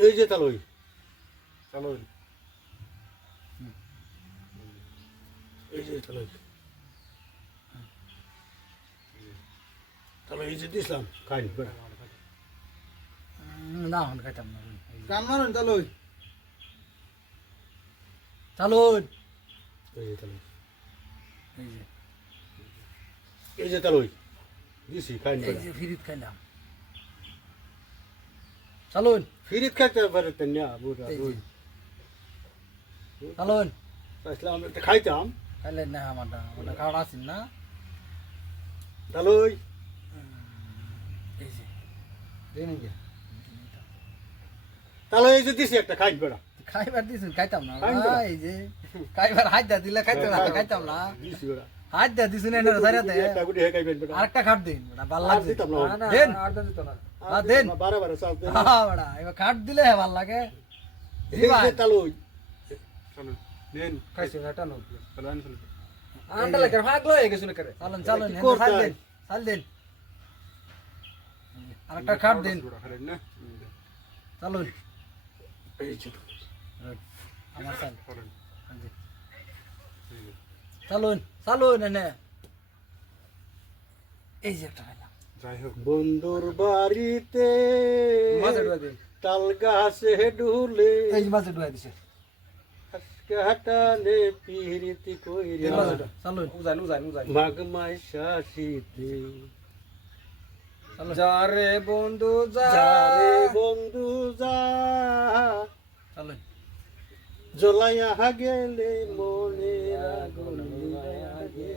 এই যে তালই তালই এই যে তালই তাহলে এই যে দিছিলাম খাই বেড়া না হন খাইতাম না কান মারুন তালই চালুন এই যে তালই এই যে এই যে তালই দিছি খাই এই বেড়া যে ফিরিত খাইলাম চালুন ফিরিত খাইতে পারে না বুড়া এই যে চালুন আসলে আমি একটা খাইতাম খাইলেন না আমারটা ওটা খাওয়া আছেন না তালই এই যে দেন এই যে তাহলে এই যে দিছি একটা খাই বেড়া খাইবার দিছেন খাইতাম না খাইন তো না। এই যে খাইবার হাত দা দিলে খাইতাম না খাইতাম না দিছি বেড়া হাত দা দিছেন এনে ধরে একটা গুটি হে খাইবেন বেড়া আরেকটা খাট দিন বড়া ভাল আর লাগছে দিতাম না দেন আর দিত না হ্যাঁ, দেন। বারে বারে চাল দেন হ্যাঁ বড়া এবার খাট দিলে ভাল লাগে এই যে তালই চলো নেন খাইছি না টানো চলো আন চলো আন্ডা লাগে ভাগলো হয়ে গেছিল করে চালুন চালুন কি করতে চাল হয়? দেন চাল দেন আরেকটা খাট দিন পুরো খারেন না চালুন এই যে আমার চাল করেন চালুন চালুন এনে এই যে একটা খাইলাম যাই হোক বন্ধুর বাড়িতে মাঝে ডুয়া দিন তাল গাছে ঢুলে এই যে মাঝে ডুয়াই দিছে কাটালে পিরিতি কইরা চালুন উজান উজান উজান মাঘ মাসা শীতে যারে বন্ধু যা যারে বন্ধু যা চালুন জ্বলাইয়া গেলে মনের আগুন নিভাইয়া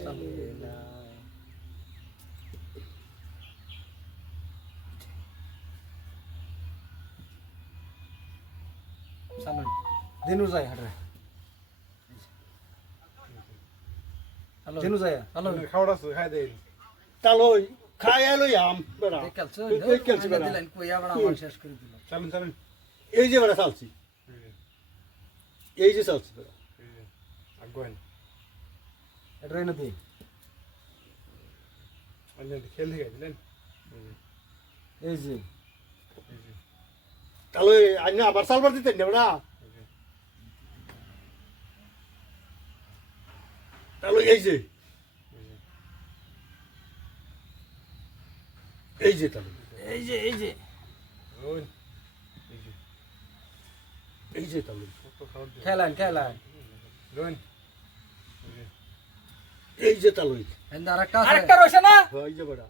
চালুন গেলে না। চালুন দিনু যায় হাটে চালুন দিনু যায় চালুন খাওয়া আছে খাই দেন তালই খাই লই আম বেড়া দেখালছো তুই খেলছি বেড়া দিলেন কইয়া বড় আমার শেষ করে দিল চলেন চলেন এই যে বেড়া চালছি এই যে চালছি বেড়া আগুন এটা এনে দিই অন্য খেল থেকে দিলেন এই যে তালই আইনা আবার সালবার দিতেন না বেড়া তালই এই যে তালই এই যে ওই এই যে তালই কত খাওয়া দিন খেলান খেলান রোন এই যে তালই এন্ড আরেকটা আরেকটা রয়েছে না এই যে বেড়া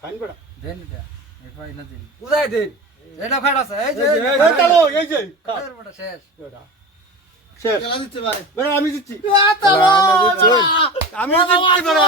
খাইন বেড়া দেন দে এফাই না দিন উজাই দিন এটা ফাট আছে এই যে এই তালই এই যে খা এর বড় শেষ বেড়া শেষ খেলা দিতে পারে বেড়া আমি জিতছি তালো আমি জিতছি বেড়া